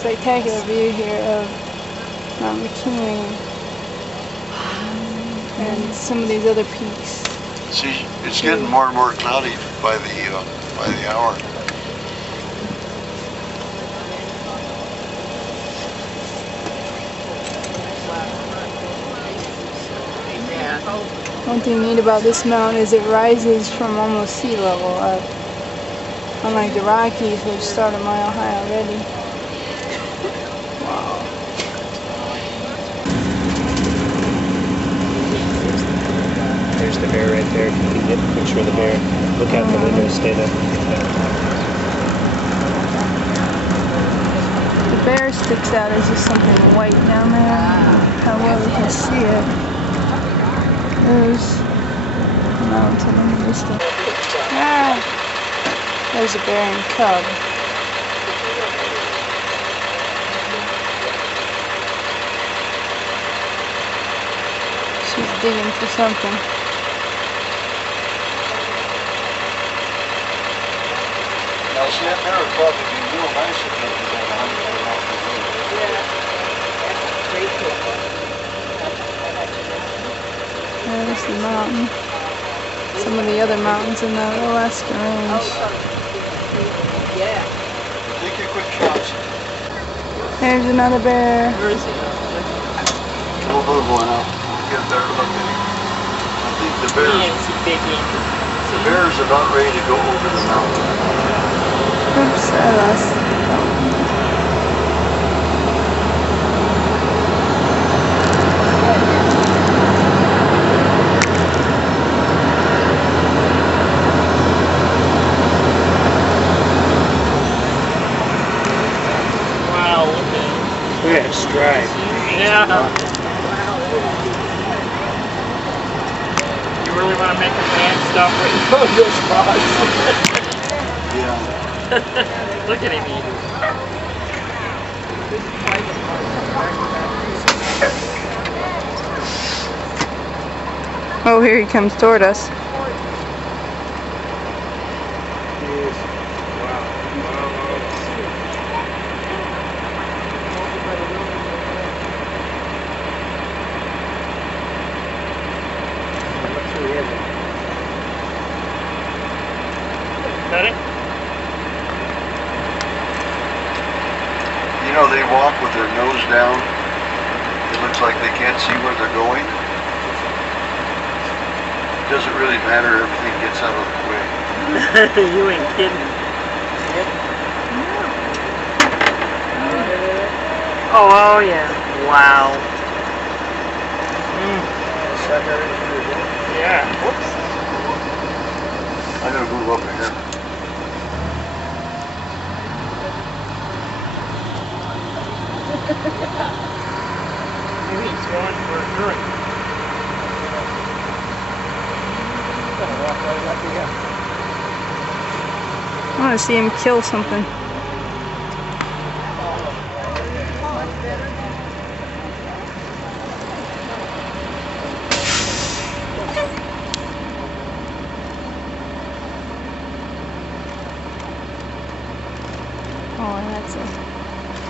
spectacular view here of Mount McKinley and some of these other peaks. See, it's getting more and more cloudy by the hour. One thing neat about this mountain is it rises from almost sea level up. Unlike the Rockies, which start a mile high already. Wow. There's the bear right there. If you can get a picture of the bear. Look out the window, stay there. The bear sticks out as just something white down there. How well we can see it. There's a mountain in the distance. Ah! There's a bear and cub. She's digging for something. Now, see, that bear would probably be real nice if it was at 100 feet off the road. Yeah. That's great. There's the mountain. Some of the other mountains in the Alaska range. Yeah. Take your quick shots. There's another bear. Where is he? Little boy now. Get there, look at him. I think the bear's about ready to go over the mountain. Oops, I lost. Wow, look at Look at that stripe. Yeah. You really want to make a man stop right on those spots? Yeah. Look at him eat. Oh, here he comes toward us. Got it? You know, they walk with their nose down. It looks like they can't see where they're going. It doesn't really matter, everything gets out of the way. You ain't kidding. Oh yeah. Wow. Yeah. Whoops. I'm gonna move over here. Maybe he's going for a drink. I want to see him kill something. Oh, that's a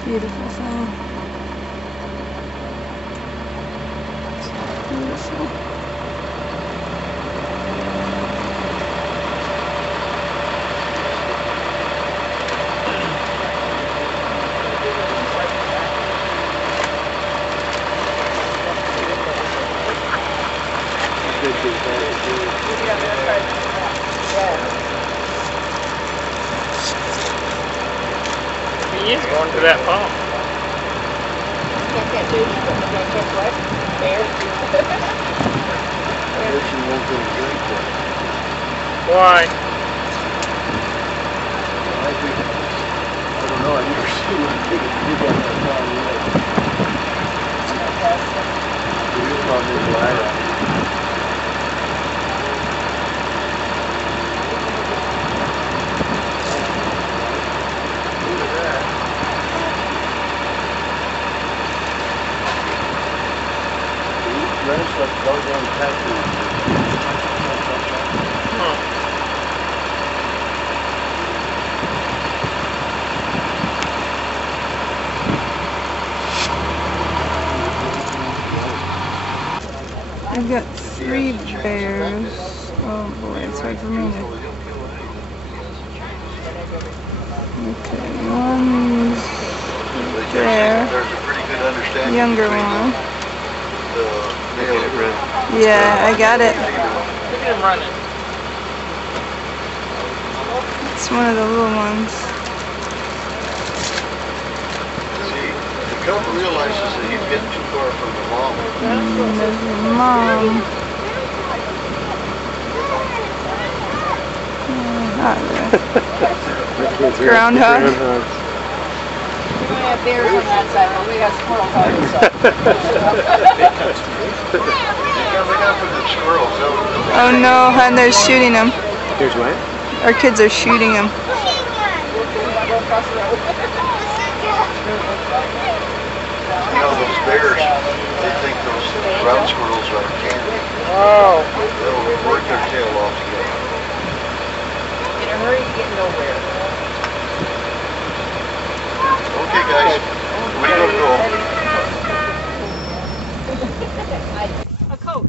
beautiful thing. It's beautiful. He is going to that pump. I bet you won't get a drink there. Why? I don't know, I've never seen one big on that bottom yet. It is probably light. Like doggone tattoos. got 3 bears. Oh boy, it's hard for me to... Okay, one's there. Younger one. Yeah, I got it. Look at him running. It's one of the little ones. See, the cub realizes that he's getting too far from the mom. There's the mom. Groundhog. We don't have bears on that side, but we got squirrels on this side. Oh no, and they're shooting them. Here's what? Our kids are shooting them. You know, those bears, they think those ground squirrels are candy. Oh. They'll work their tail off together. In a hurry to get nowhere. Okay, guys, we gotta go. A coat.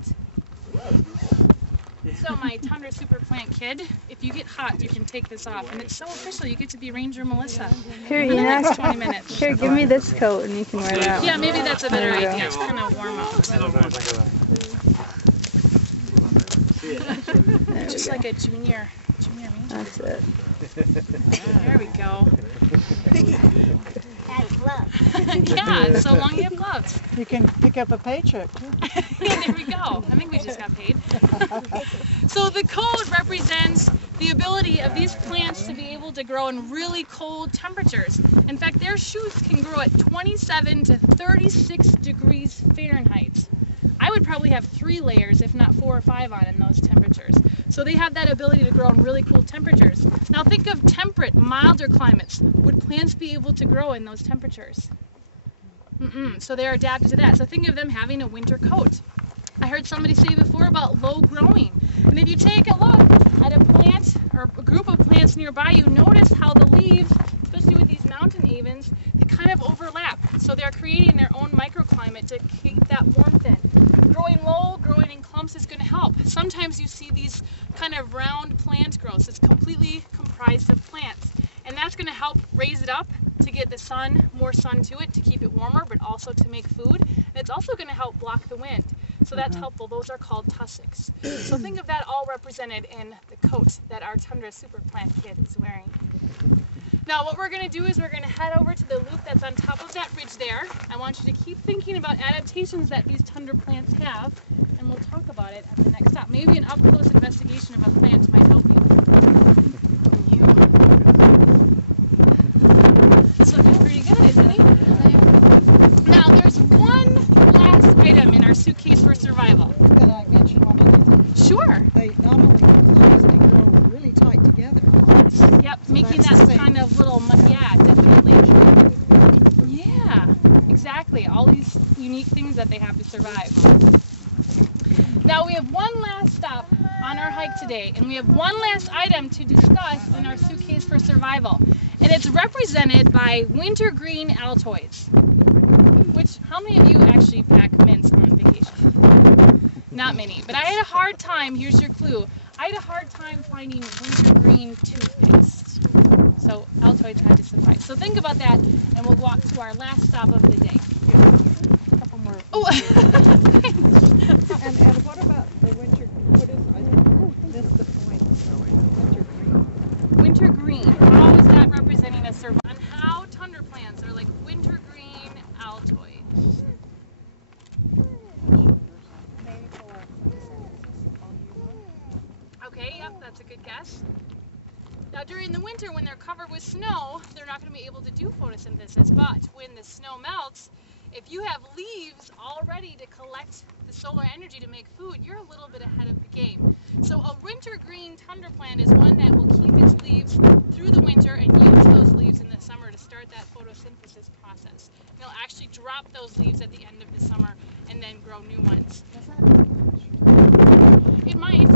So my Tundra Super Plant Kid, if you get hot, you can take this off, and it's so official. You get to be Ranger Melissa Here, for the next Enoch. 20 minutes. Here, give me this coat and you can wear that Yeah, one. maybe that's a better There you idea. go. It's kind of warm out. Just like a junior ranger. That's it. There we go. That's love. Yeah, so long you have gloves. You can pick up a paycheck too. There we go. I think we just got paid. So the code represents the ability of these plants to be able to grow in really cold temperatures. In fact, their shoots can grow at 27 to 36 degrees Fahrenheit. I would probably have 3 layers, if not 4 or 5 on in those temperatures. So they have that ability to grow in really cool temperatures. Now think of temperate, milder climates. Would plants be able to grow in those temperatures? So they're adapted to that. So think of them having a winter coat. I heard somebody say before about low growing. And if you take a look at a plant or a group of plants nearby, you notice how the leaves, especially with these mountain avens, they kind of overlap. So they're creating their own microclimate to keep that warmth in. Growing low, growing in clumps is going to help. Sometimes you see these kind of round plant growths. It's completely comprised of plants. And that's going to help raise it up to get the sun, more sun to it, to keep it warmer, but also to make food. And it's also going to help block the wind. So that's helpful. Those are called tussocks. So think of that all represented in the coat that our Tundra Super Plant Kid is wearing. Now what we're going to do is we're going to head over to the loop that's on top of that ridge there. I want you to keep thinking about adaptations that these tundra plants have, and we'll talk about it at the next stop. Maybe an up-close investigation of a plant might help you. It's looking pretty good, isn't it? Now there's one last item in our suitcase for survival. Can I mention one other thing? Sure. They not only close, they grow really tight together. Yep, So making that's that the kind of little, yeah, definitely. Yeah, exactly. All these unique things that they have to survive. Now we have one last stop on our hike today, and we have one last item to discuss in our suitcase for survival. And it's represented by wintergreen altoids. Which, how many of you actually pack mints on vacation? Not many, but I had a hard time, here's your clue, I had a hard time finding wintergreen toothpaste. So altoids had to suffice. So think about that, and we'll walk to our last stop of the day. A couple more. Oh, And what about the winter? What is? I missed the point. Wintergreen. wintergreen. How is that representing a survival? And how tundra plants are like wintergreen altoids. Okay, yep, that's a good guess. Now during the winter when they're covered with snow, they're not going to be able to do photosynthesis, but when the snow melts, if you have leaves all ready to collect the solar energy to make food, you're a little bit ahead of the game. So a wintergreen tundra plant is one that will keep its leaves through the winter and use those leaves in the summer to start that photosynthesis process. And they'll actually drop those leaves at the end of the summer and then grow new ones. It might.